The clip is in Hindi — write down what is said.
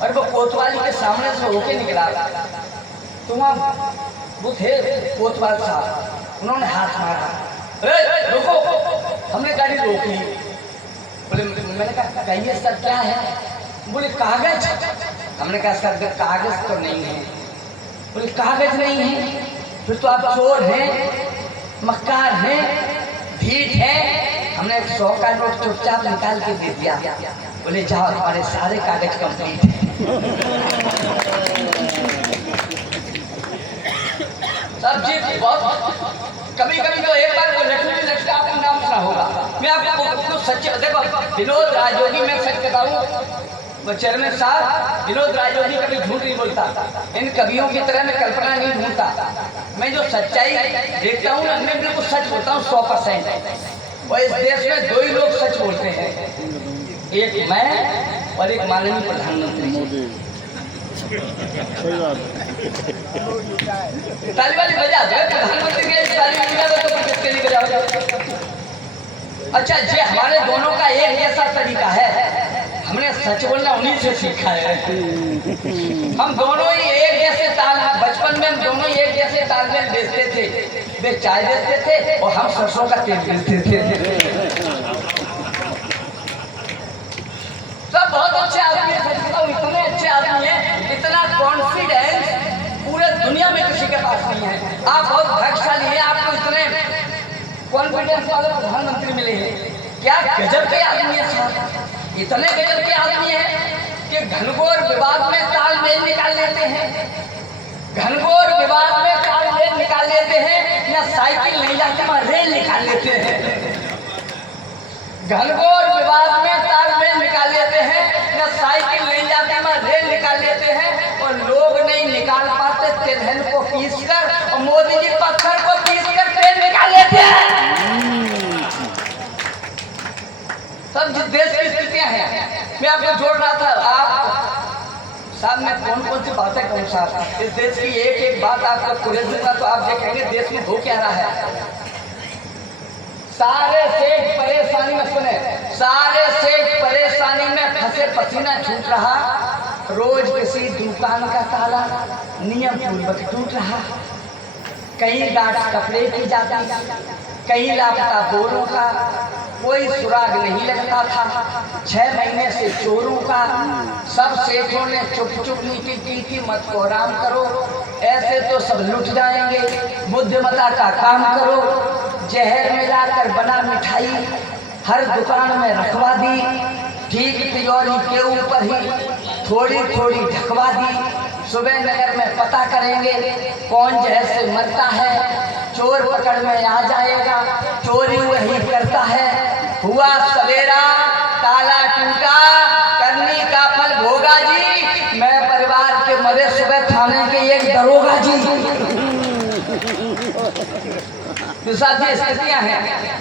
और वो कोतवाली के सामने से होके निकला तो वहाँ वो थे कोतवाल साहब, उन्होंने हाथ मारा, अरे रुको, हमने गाड़ी रोक ली। बोले, मैंने कहा कहिए सर क्या है? बोले कागज। हमने कहा सर कागज तो नहीं है। बोले कागज नहीं है फिर तो आप चोर हैं, मक्कार हैं, ढीठ हैं। हमने 100 का नोट चुपचाप निकाल के दे दिया। बोले जाओ हमारे सारे कागज कंप्लीट हैं। सब जी बहुत कभी कभी तो एक बार लक्ष्मी का आपका नाम सुना होगा। मैं आपको सच देखो, विनोद राजयोगी में सच बताऊं, चेयरमैन साहब विनोद राजयोगी कभी झूठ नहीं बोलता। इन कवियों की तरह मैं कल्पना नहीं ढूंढता। मैं जो सच्चाई देखता हूँ ना, मैं बिल्कुल सच बोलता हूँ 100%। और इस देश में 2 ही लोग सच बोलते हैं, एक मैं और एक माननीय प्रधानमंत्री मोदी। ताली वाली बजा दो, प्रधानमंत्री के ताली बजा दो तो किसके लिए बजाओगे? अच्छा, ये हमारे दोनों का एक जैसा तरीका है। हमने सच बोलना उन्हीं से सीखा है। हम दोनों ही एक जैसे बचपन में हम दोनों ही एक जैसे तालमेल बेचते थे। वे चाय बेचते थे और हम सरसों का तेल बेचते थे। सब बहुत अच्छे आदमी है, इतने अच्छे आदमी हैं, इतना कॉन्फिडेंस पूरे दुनिया में किसी के पास नहीं है। आप बहुत भाग्यशाली हैं, आपको इतने कॉन्फिडेंस वाले प्रधानमंत्री मिले हैं। क्या गजब के आदमी है साहब, इतने गजब के आदमी हैं कि घनघोर विवाद में तालमेल निकाल लेते हैं। घनघोर विवाद में तालमेल निकाल लेते हैं, या साइकिल नहीं जाते वहां रेल निकाल लेते हैं। घनघोर विवाद में तालमेल निकाल लेते हैं, या साइकिल नहीं जाते वहां रेल निकाल लेते हैं। और लोग नहीं निकाल पाते तिलहन को पीस कर, और मोदी जी पत्थर को पीस कर ट्रेन निकाल लेते हैं। सब जिस देश की स्थितियां हैं, मैं आपको जोड़ रहा था। आप साहब मैं कौन कौन सी बातें कहूँ साहब, इस देश की एक एक बात आपको खुले दूंगा तो आप देखेंगे देश में हो क्या रहा है। सारे सेठ परेशानी में सुने, सारे सेठ परेशानी में फंसे, पसीना छूट रहा। रोज किसी दुकान का ताला नियम पूर्वक टूट रहा। कहीं गांठ कपड़े की जाती, कहीं लापता बोरों का, कोई सुराग नहीं लगता था। 6 महीने से चोरों का। सब सेठों ने चुप चुप नीति की थी, मत को आराम करो, ऐसे तो सब लुट जाएंगे, बुद्धिमता का काम करो। जहर मिलाकर बना मिठाई हर दुकान में रखवा दी, ठीक तिजोरी के ऊपर ही थोड़ी थोड़ी ढकवा दी। सुबह नगर में पता करेंगे कौन जहर से मरता है, चोर पकड़ में आ जाएगा, चोरी वही करता है। हुआ सवेरा ताला टूटा, करनी का फल भोगा जी, मैं परिवार के मरे सुबह थाने के एक दरोगा जी। तो साथ ही स्थितियां हैं।